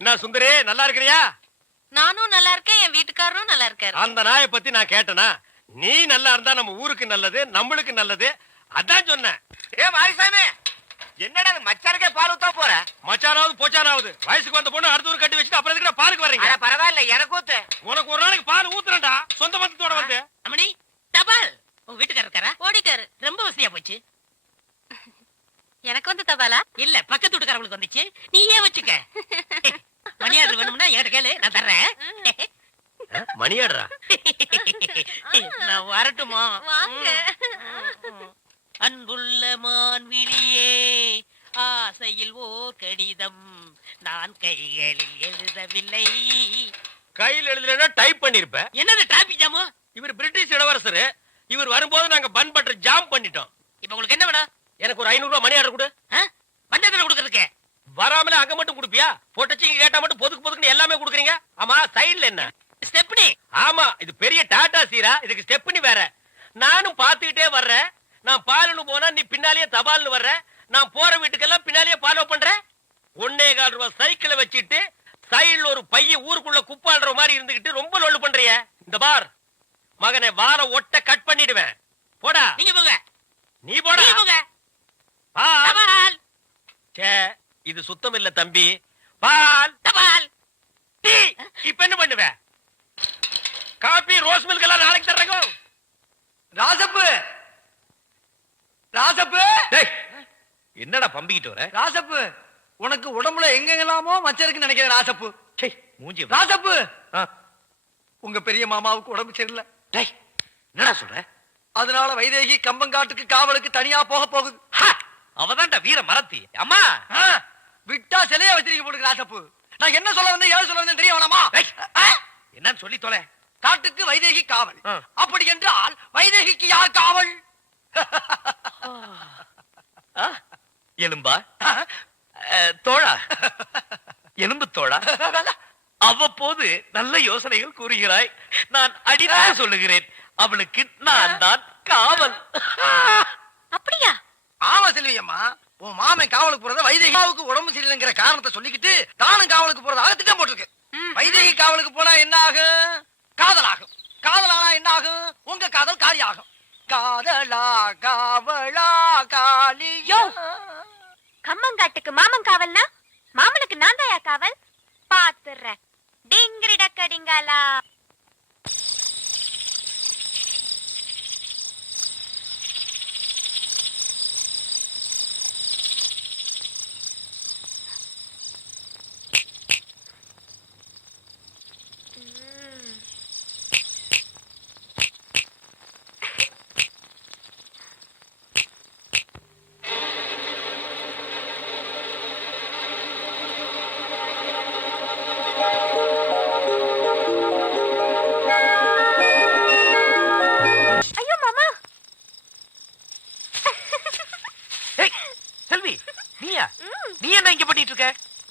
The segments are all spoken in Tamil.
என்ன சுந்தரி, நல்லா இருக்கிறியா? நானும் நல்லா இருக்கேன், என் வீட்டுக்காரரும் நல்லா இருக்காரு. அந்த நாயை பத்தி நான் கேட்டனா? நீ நல்லா இருந்தா நம்ம ஊருக்கு நல்லது, நம்மளுக்கு நல்லது. அதான் சொன்னேன். ஏ மாரிசாமி, என்னடா மச்சானுக்கே பால் ஊத்தா போற? மச்சானாவது போச்சானாவது வயசுக்கு வந்த பொண்ணு அடுத்த ஊர் கட்டி வச்சுட்டு அப்புறம் எதுக்கு பாருக்கு வர்றீங்க? பரவாயில்ல, எனக்கு ஊத்து. உனக்கு ஒரு நாளைக்கு பால் ஊத்துறேன்டா, சொந்த பந்தத்தோட வந்து. அம்மணி, தபால் உங்க வீட்டுக்காரர் இருக்காரா? ஓடிட்டாரு. ரொம்ப வசதியா போச்சு. எனக்கு வந்து தபாலா? இல்ல, பக்கத்து வீட்டுக்காரங்களுக்கு வந்துச்சு. நீ ஏன் வச்சுக்க. மணியாடு வேணும்னா என்கிட்ட கேளு, நான் தர்றேன். மணியாடுறா? நான் வரட்டுமா? வாங்க. அன்புள்ள மான்விழியே, ஆசையில் ஓர் கடிதம் நான் கைகளில் எழுதவில்லை. கையில் எழுதலன்னா டைப் பண்ணிருப்ப. என்னது டிராபிக் ஜாமு? இவர் பிரிட்டிஷ் இளவரசர். இவர் வரும்போது நாங்க பன் பட்டர் ஜாம் பண்ணிட்டோம். இப்ப உங்களுக்கு என்ன வேணும்? எனக்கு ஒரு 500 ரூபாய் மணி ஆர்டர் கொடு. பஞ்சத்துல கொடுக்கறதுக்கு வராமல அங்க மட்டும் கொடுப்பியா? போட்டச்சிங்க கேட்டா மட்டும் பொதுக்கு பொதுக்குன்னு எல்லாமே கொடுக்குறீங்க. ஆமா, சைடுல என்ன? ஸ்டெப்னி. ஆமா, இது பெரிய டாடா சீரா, இதுக்கு ஸ்டெப்னி வேற. நானும் பாத்துக்கிட்டே வர்றேன். நான் பாலுன்னு போனா நீ பின்னாலேயே தபால்னு வர்ற. நான் போற வீட்டுக்கெல்லாம் பின்னாலேயே ஃபாலோ பண்ற. 1.25 ரூபாய் சைக்கிளை வச்சுட்டு சைடுல ஒரு பைய ஊருக்குள்ள குப்பாடுற மாதிரி இருந்துகிட்டு ரொம்ப லொல்லு பண்றிய. இந்த பார் மகனை, வார ஒட்ட கட் பண்ணிடுவேன். போடா. நீங்க போங்க. நீ போடா. நீங்க போங்க. பால். சே, இது சுத்தம் இல்ல தம்பி. பால். தபால். டீ. இப்ப என்ன பண்ணுவ? காபி, ரோஸ் மில்க் எல்லாம் நாளைக்கு தர்றேங்க. ராசப்பு, ராசப்பு. என்னடா பம்பிக்கிட்டு வர? ராசப்பு, உனக்கு உடம்புல எங்கெல்லாமோ மச்சம் இருக்குன்னு நினைக்கிறேன். ராசப்பு, மூஞ்சி. ராசப்பு, உங்க பெரிய மாமாவுக்கு உடம்பு சரியில்லை. என்னடா சொல்ற? அதனால வைதேகி கம்பங்காட்டுக்கு காவலுக்கு தனியா போக போகுது. அவதான்டா வீர மரத்தி. அம்மா, விட்டா சிலையா வச்சிருக்க போடுங்க. ராசப்பு, நான் என்ன சொல்ல வந்தேன், ஏன் சொல்ல வந்தேன் தெரிய வேணாமா? என்னன்னு சொல்லி தொலை. காட்டுக்கு வைதேகி காவல். அப்படி என்றால் வைதேகிக்கு யார் காவல்? எலும்பா? தோழா, எலும்பு தோழா. அவ்வப்போது நல்ல யோசனைகள் கூறுகிறாய். நான் அடித்து சொல்லுகிறேன், அவளுக்கு நான் தான் காவல். அப்படியா? ஆமா செல்வியம்மா, உன் மாமன் காவலுக்கு போறத வைதேகிக்கு உடம்பு சரியில்லைங்கிற காரணத்தை சொல்லிக்கிட்டு தானும் காவலுக்கு போறதாக திட்டம் போட்டிருக்கு. வைதேகி காவலுக்கு போனா என்ன ஆகும்? காதலாகும். காதலானா என்ன ஆகும்? உங்க காதல் காரியாகும். காதலா காவலா காலியோ. கம்மங்காட்டுக்கு மாமன் காவல்னா மாமனுக்கு நான் தாயா காவல்? பாத்துறேன். டிங்கிரி டக்கடிங்காலா.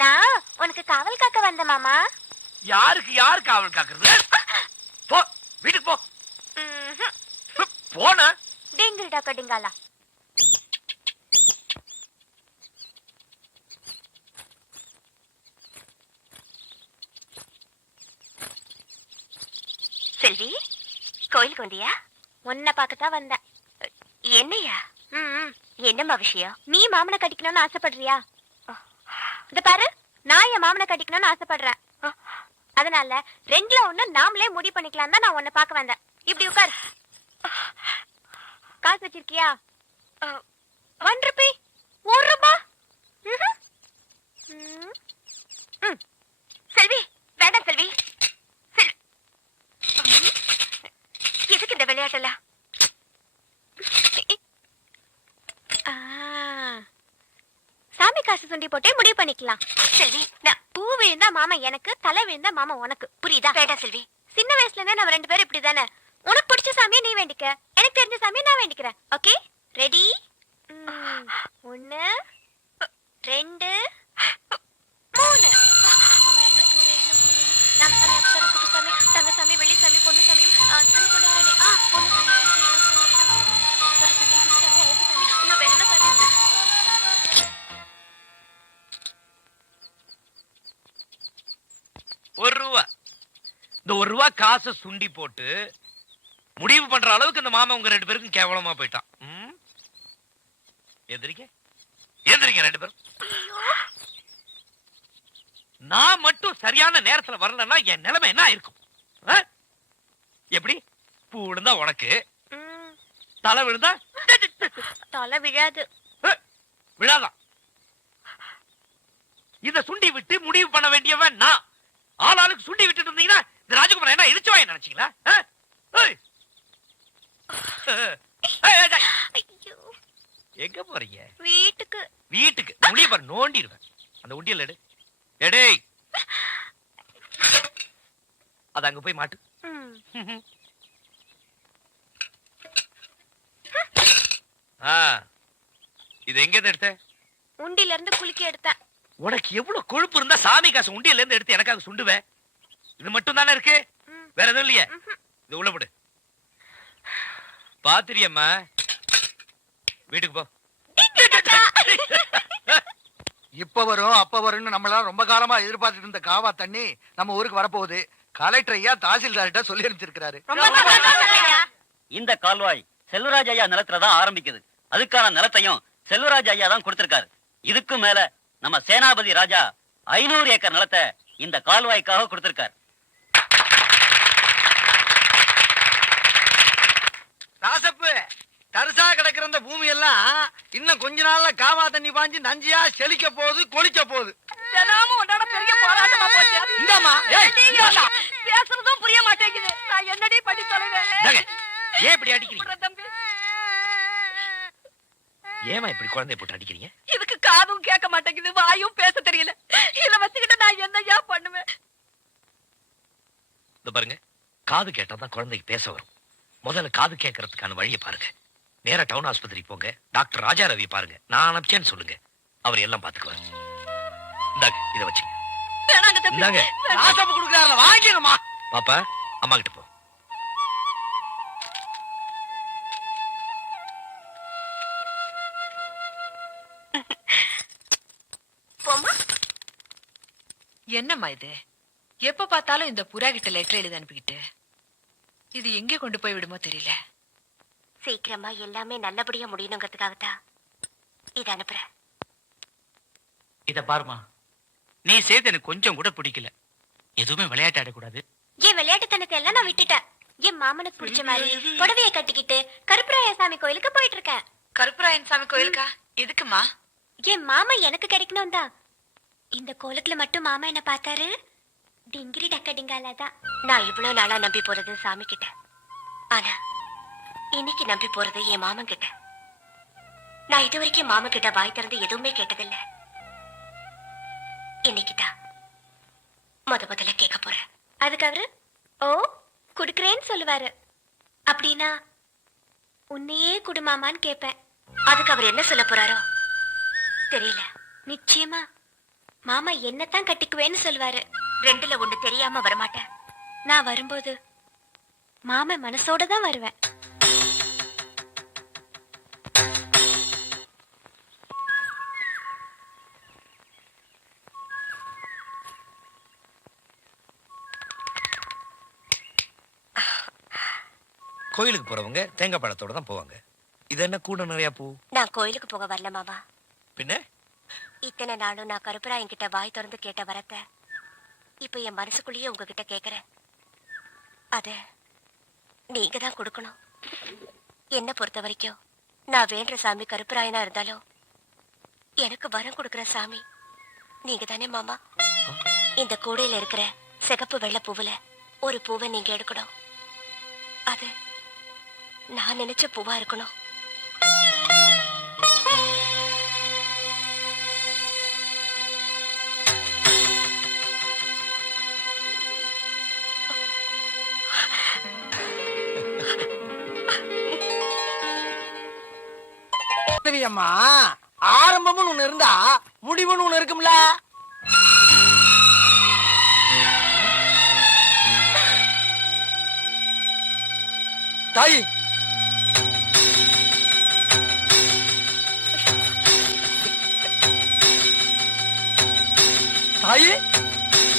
நான் உனக்கு காவல் காக்க வந்த மாமா. யாருக்கு யார் காவல் காக்குறது? போ வீட்டுக்கு போ. போன டிங்கிரி டக்கடிங்காலா. செல்வி, கோயிலுக்கு வந்தியா? உன்னை பார்க்கத்தான் வந்தேன். என்னையா? என்னம்மா விஷயம்? நீ மாமனை கட்டிக்கணும்னு ஆசைப்படுறியா? இந்த பாரு, நான் என் மாமனை கட்டிக்கணும்னு ஆசைப்படுறேன். அதனால ரெண்டுல ஒண்ணு நாமளே முடிவு பண்ணிக்கலாம் தான் நான் உன்னை பார்க்க வந்தேன். இப்படி உட்கார். காசு வச்சிருக்கியா? 1 ரூபி. 1 ரூபா. செல்வி, வேண்டாம் செல்வி. எதுக்கு இந்த விளையாட்டெல்லாம்? சாமி காசு சுண்டி போட்டே முடிவு பண்ணிக்கலாம். செல்வி, பூ விழுந்தா மாமா எனக்கு, தலை விழுந்தா மாமா உனக்கு. புரியுதா? வேண்டாம் செல்வி. சின்ன வயசுல இருந்தே நம்ம 2 பேரும் இப்படிதானே. உனக்கு பிடிச்ச சாமியை நீ வேண்டிக்க, எனக்கு தெரிஞ்ச சாமியை நான் வேண்டிக்கிறேன். Okay, ready? 1 2 3. ராமசாமி, அப்சரா, குப்புசாமி, தங்கசாமி, வெள்ளிசாமி, பொன்னுசாமி, சாமி கொண்டு வரேனே. பொன்னுசாமி, இன்னும் வேற என்ன சாமி? இந்த ₹1 காசை சுண்டி போட்டு முடிவு பண்ற அளவுக்கு இந்த மாமா உங்க 2 பேருக்கும் கேவலமா போயிட்டான். எந்திரிங்க எந்திரிங்க 2 பேரும். நான் மட்டும் சரியான நேரத்துல வரலன்னா என் நிலைமை என்ன ஆயிருக்கும்? எப்படி? பூ விழுந்தா உனக்கு, தலை விழுந்தா தலை விழாது. விழாதான். இத சுண்டி விட்டு முடிவு பண்ண வேண்டியவன் நான். ஆளாளுக்கு சுண்டி விட்டுட்டு இருந்தீங்கன்னா இந்த ராஜகுமார் என்ன இழுச்சுவாய் நினைச்சீங்களா? எங்க போறீங்க? வீட்டுக்கு. வீட்டுக்கு முடிய பாரு, நோண்டிடுவேன். அந்த உண்டியல் எடு. எடே, அது அங்க போய் மாட்டு. இது எங்க எடுத்த? உண்டியில இருந்து குலுக்கி எடுத்தேன். உனக்கு எவ்வளவு கொழுப்பு இருந்தா சாமி காசு உண்டியில இருந்து எடுத்து எனக்காக சுண்டுவேன்? இது மட்டும் தானே இருக்கு, வேற எதுவும் இல்லையே? இது உள்ள போடு. பாத்திரியம்மா, வீட்டுக்கு போ. இப்ப வரும் அப்ப வரும்னு நம்மளால ரொம்ப காலமா எதிர்பார்த்துட்டு இருந்த காவா தண்ணி நம்ம ஊருக்கு வரப்போகுது. கலெக்டர் ஐயா தாசில்தார்கிட்ட சொல்லி அனுப்பிச்சிருக்காரு. இந்த கால்வாய் செல்வராஜ் ஐயா நிலத்துலதான் ஆரம்பிக்குது. அதுக்கான நிலத்தையும் செல்வராஜ் ஐயா தான் கொடுத்திருக்காரு. இதுக்கு மேல நம்ம சேனாபதி ராஜா 500 ஏக்கர் நிலத்தை இந்த கால்வாய்க்காக கொடுத்திருக்காரு. ராசப்பு, தரிசா கிடக்கிற இந்த பூமி எல்லாம் இன்னும் கொஞ்ச நாள்ல காவா தண்ணி பாஞ்சு நஞ்சியா செழிக்க போகுது, கொளிக்க போகுது. பெரிய போராட்டமா போச்சு. இந்தாம்மா, பேசுறதும் புரிய மாட்டேங்குது. நான் என்னடி பண்ணி தொலைவேன்? ஏன் இப்படி அடிக்கிறீங்க? ஏமா இப்படி குழந்தைய போட்டு அடிக்கிறீங்க? இதுக்கு காதும் கேட்க மாட்டேங்குது, வாயும் பேச தெரியல. இத வச்சுக்கிட்டு நான் என்னையா பண்ணுவேன்? இந்த பாருங்க, காது கேட்டாதான் குழந்தைக்கு பேச வரும். முதல்ல காது கேட்கறதுக்கான வழியை பாருங்க. நேரா டவுன் ஆஸ்பத்திரி போங்க, டாக்டர் ராஜா ரவி பாருங்க. நான் அனுப்பிச்சேன்னு சொல்லுங்க, அவர் எல்லாம் பாத்துக்குவார். இந்தாங்க, இத வச்சுங்க. இந்தாங்க, ராசப்பு கொடுக்குறாருல, வாங்கிக்கணுமா? பாப்பா, அம்மா கிட்ட போ. என்னம்மா இது? எப்ப பார்த்தாலும் இந்த புறா கிட்ட லெட்டர் எழுதி அனுப்பிக்கிட்டு இது எங்கே கொண்டு போய் விடுமோ தெரியல. சீக்கிரமா எல்லாமே நல்லபடியா முடியணுங்கிறதுக்காகத்தான் இத அனுப்புறேன். இத பாருமா, நீ செய்து எனக்கு கொஞ்சம் கூட பிடிக்கல. எதுவுமே விளையாட்டு ஆடக்கூடாது. என் விளையாட்டுத்தனத்தை எல்லாம் நான் விட்டுட்டேன். என் மாமனுக்கு பிடிச்ச மாதிரி புடவைய கட்டிக்கிட்டு கருப்பராய சாமி கோயிலுக்கு போயிட்டு இருக்கேன். கருப்பராயன் சாமி கோயிலுக்கா? எதுக்குமா? என் மாமா எனக்கு கிடைக்கணும் தான். இந்த கோலத்துல மட்டும் மாமா என்ன பார்த்தாரு, டிங்கிரி டக்க டிங்காலாதான். நான் இவ்வளவு நாளா நம்பி போறது சாமி கிட்ட, ஆனா இன்னைக்கு நம்பி போறது என் மாமன் கிட்ட. நான் இது வரைக்கும் மாமா கிட்ட வாய் திறந்து எதுவுமே கேட்டதில்ல. இன்னைக்குதான் முதல்ல கேட்க போறேன். அதுக்கு அவரு ஓ குடுக்கறேன்னு சொல்லுவாரு. அப்படின்னா உன்னையே குடுமாமான்னு கேட்பேன். அதுக்கு அவர் என்ன சொல்ல போறாரோ தெரியல. நிச்சயமா மாமா என்னத்தான் கட்டிக்குவேன்னு சொல்லுவாரு. 2ல 1 தெரியாம வரமாட்டேன். நான் வரும்போது மாமா மனசோட தான் வருவேன். கோயிலுக்கு போறவங்க தேங்காய் பழத்தோட தான் போவாங்க. இது என்ன கூட நிறைய பூ? நான் கோயிலுக்கு போக வரல மாமா. பின்ன இத்தனை நாளும் நான் கருப்பராயன் கிட்ட வாய் திறந்து கேட்ட வரத்த இப்ப என் மனசுக்குள்ளேயே உங்ககிட்ட கேக்குறேன். அத நீங்க தான் கொடுக்கணும். என்ன பொறுத்த வரைக்கும் நான் வேண்ட சாமி கருப்பராயனா இருந்தாலும் எனக்கு வரம் கொடுக்கிற சாமி நீங்க தானே மாமா. இந்த கூடையில இருக்கிற சிகப்பு வெள்ளை பூவுல ஒரு பூவை நீங்க எடுக்கணும். அது நான் நினைச்ச பூவா இருக்கணும். அம்மா, ஆரம்பம்னு ஒண்ணு இருந்தா முடிவுன்னு ஒண்ணு இருக்கும்ல. தாய், தாயி